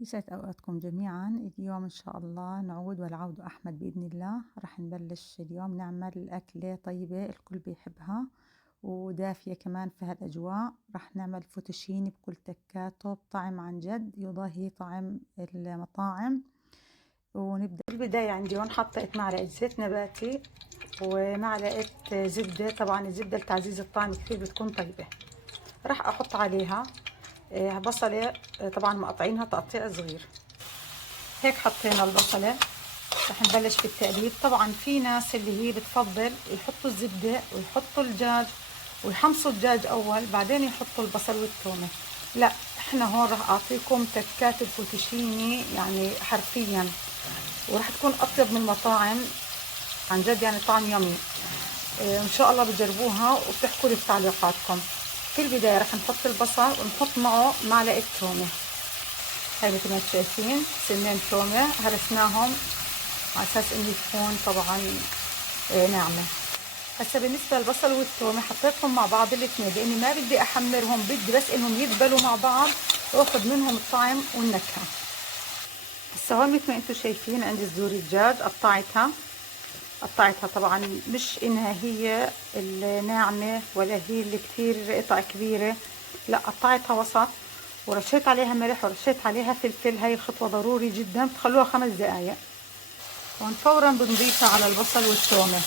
يسعد أوقاتكم جميعا. اليوم إن شاء الله نعود والعود أحمد بإذن الله. رح نبلش اليوم نعمل أكلة طيبة الكل بيحبها ودافية كمان في هالأجواء. رح نعمل فوتوشيني بكل تكاته بطعم عن جد يضاهي طعم المطاعم. ونبدأ بالبداية. عندي هون حطيت معلقة زيت نباتي ومعلقة زبدة، طبعا الزبدة لتعزيز الطعم كثير بتكون طيبة. رح أحط عليها بصلة، طبعا مقطعينها تقطيع صغير. هيك حطينا البصلة. رح نبلش في التقليب. طبعا في ناس اللي هي بتفضل يحطوا الزبدة ويحطوا الدجاج ويحمصوا الدجاج أول بعدين يحطوا البصل والثومة. لا، احنا هون رح أعطيكم تكات الفوتوشيني يعني حرفيا، ورح تكون أطيب من المطاعم عن جد، يعني طعم يمي. إن شاء الله بتجربوها وبتحكوا لي في تعليقاتكم. في البداية رح نحط البصل ونحط معه معلقة ثومة. هاي مثل ما شايفين سنين ثومة هرسناهم على اساس انه يكون طبعا ناعمة. هسه بالنسبة للبصل والثومة حطيتهم مع بعض الاثنين لاني ما بدي احمرهم، بدي بس انهم يدبلوا مع بعض واخذ منهم الطعم والنكهة. هسه هون مثل ما انتم شايفين عندي صدور الدجاج قطعتها طبعا مش انها هي الناعمة ولا هي اللي كثير قطع كبيرة، لا قطعتها وسط، ورشيت عليها ملح ورشيت عليها فلفل. هاي الخطوة ضروري جدا، بتخلوها 5 دقايق. هون فورا بنضيفها على البصل والثومة.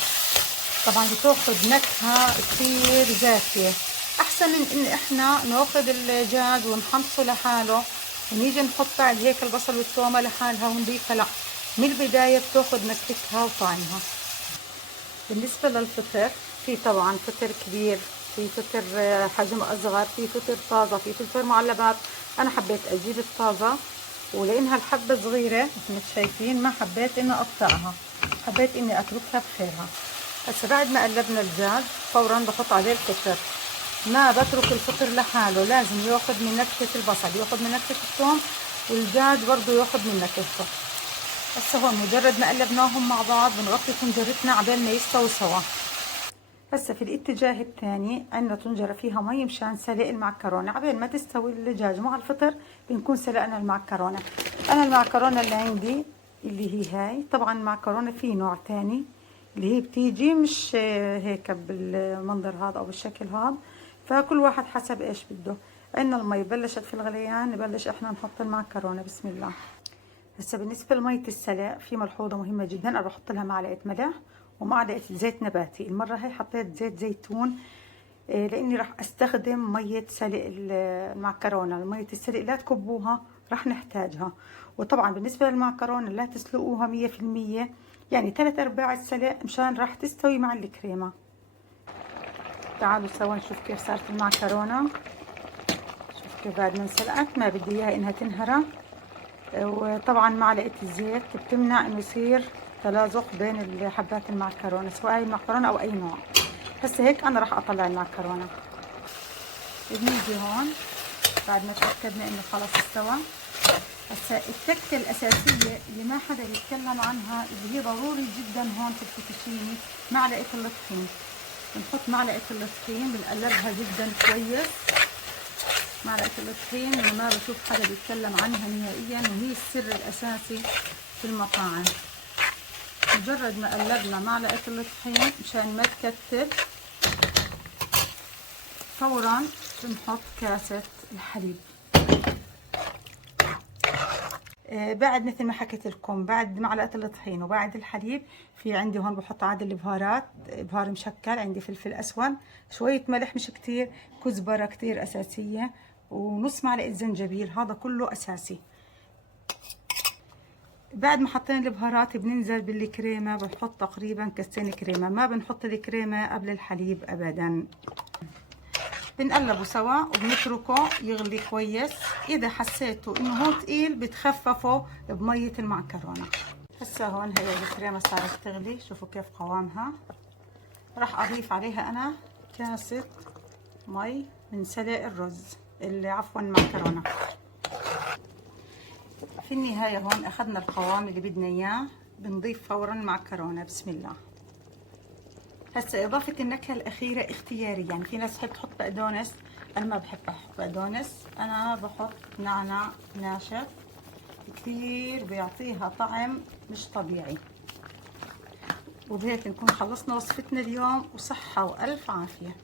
طبعا بتاخذ نكهة كثير زاكية، احسن من ان احنا ناخذ الدجاج ونحمصه لحاله ونيجي نحط بعد هيك البصل والثومة لحالها ونضيفها. لا، من البداية بتاخذ نكهتها وطعمها. بالنسبة للفطر، في طبعا فطر كبير، في فطر حجم اصغر، في فطر طازة، في فطر معلبات. انا حبيت اجيب الطازة ولانها الحبة صغيرة مثل ما شايفين ما حبيت اني اقطعها، حبيت اني اتركها بخيرها. هسه بعد ما قلبنا الدجاج فورا بحط عليه الفطر. ما بترك الفطر لحاله، لازم ياخذ من نكهة البصل، ياخذ من نكهة الثوم، والدجاج برضه ياخذ من نكهته. هسه هون مجرد ما قلبناهم مع بعض بنغطي طنجرتنا عبال ما يستووا سوا. هسه في الاتجاه الثاني عندنا طنجرة فيها مي مشان سلق المعكرونة. عبال ما تستوي الدجاج مع الفطر بنكون سلقنا المعكرونة. انا المعكرونة اللي عندي اللي هي هاي. طبعا المعكرونة في نوع تاني اللي هي بتيجي مش هيك بالمنظر هذا او بالشكل هذا، فكل واحد حسب ايش بده. عندنا المي بلشت في الغليان، نبلش احنا نحط المعكرونة. بسم الله. هسه بالنسبة لمية السلق في ملحوظة مهمة جدا، انا بحط لها معلقة ملح ومعلقة زيت نباتي. المرة هاي حطيت زيت زيتون لاني راح استخدم مية سلق المعكرونة. مية السلق لا تكبوها، راح نحتاجها. وطبعا بالنسبة للمعكرونة لا تسلقوها 100%، يعني 3/4 السلق مشان راح تستوي مع الكريمة. تعالوا سوا نشوف كيف صارت المعكرونة. شوف كيف بعد ما انسلقت ما بدي اياها انها تنهرى. وطبعا معلقة الزيت بتمنع انه يصير تلازق بين حبات المعكرونة، سواء هي المعكرونة او اي نوع. هسه هيك انا راح اطلع المعكرونة. بنيجي هون بعد ما تأكدنا انه خلص استوى. هسه التكة الاساسية اللي ما حدا بيتكلم عنها اللي هي ضروري جدا هون في الفوتوشيني، معلقة الطحين. بنحط معلقة الطحين بنقلبها جدا كويس. معلقة الطحين اللي ما بشوف حدا بيتكلم عنها نهائيا، وهي السر الاساسي في المطاعم. مجرد ما قلبنا معلقة الطحين مشان ما تكتل فورا بنحط كاسة الحليب. بعد مثل ما حكيت لكم بعد معلقة الطحين وبعد الحليب في عندي هون بحط عاد البهارات. بهار مشكل، عندي فلفل اسود، شوية ملح مش كتير، كزبرة كتير اساسية، ونص معلقة زنجبيل، هذا كله اساسي. بعد ما حطينا البهارات بننزل بالكريمة، بحط تقريبا كاستين كريمة، ما بنحط الكريمة قبل الحليب ابدا. بنقلبه سوا وبنتركه يغلي كويس. اذا حسيتوا انه هو تقيل بتخففه بمية المعكرونة. هسه هون هي الكريمة صارت تغلي، شوفوا كيف قوامها. راح اضيف عليها انا كاسة مي من سلق الرز اللي عفوا المعكرونة. في النهاية هون اخذنا القوام اللي بدنا اياه، بنضيف فورا المعكرونة. بسم الله. هسه اضافة النكهة الاخيرة اختياري، يعني في ناس تحب تحط بقدونس، انا ما بحب احط بقدونس، انا بحط نعناع ناشف كتير بيعطيها طعم مش طبيعي. وبهيك نكون خلصنا وصفتنا اليوم، وصحة وألف عافية.